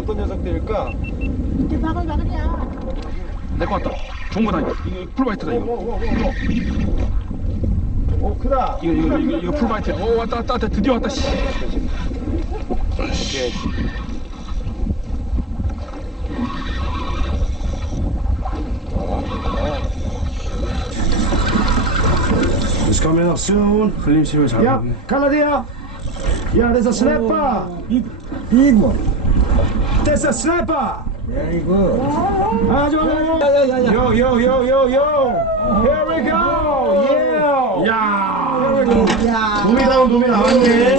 어떤 녀석들일까? 이렇게 바글바글이야. 내 거 같다. 좋은 거다 이거. 이거 풀바이트다 이거. 오, 크다. 이거 풀바이트. 오 왔다 드디어 왔다. 씨. 오케이. It's coming up soon. 흘림심을 잘. 야, 갈라디아. 야, there's a snapper. big one. There's a snapper. Very good. 아, 좋아. Yo, yo, yo, yo, yo. Here we go. Yeah. 야. 놈이 나왔네.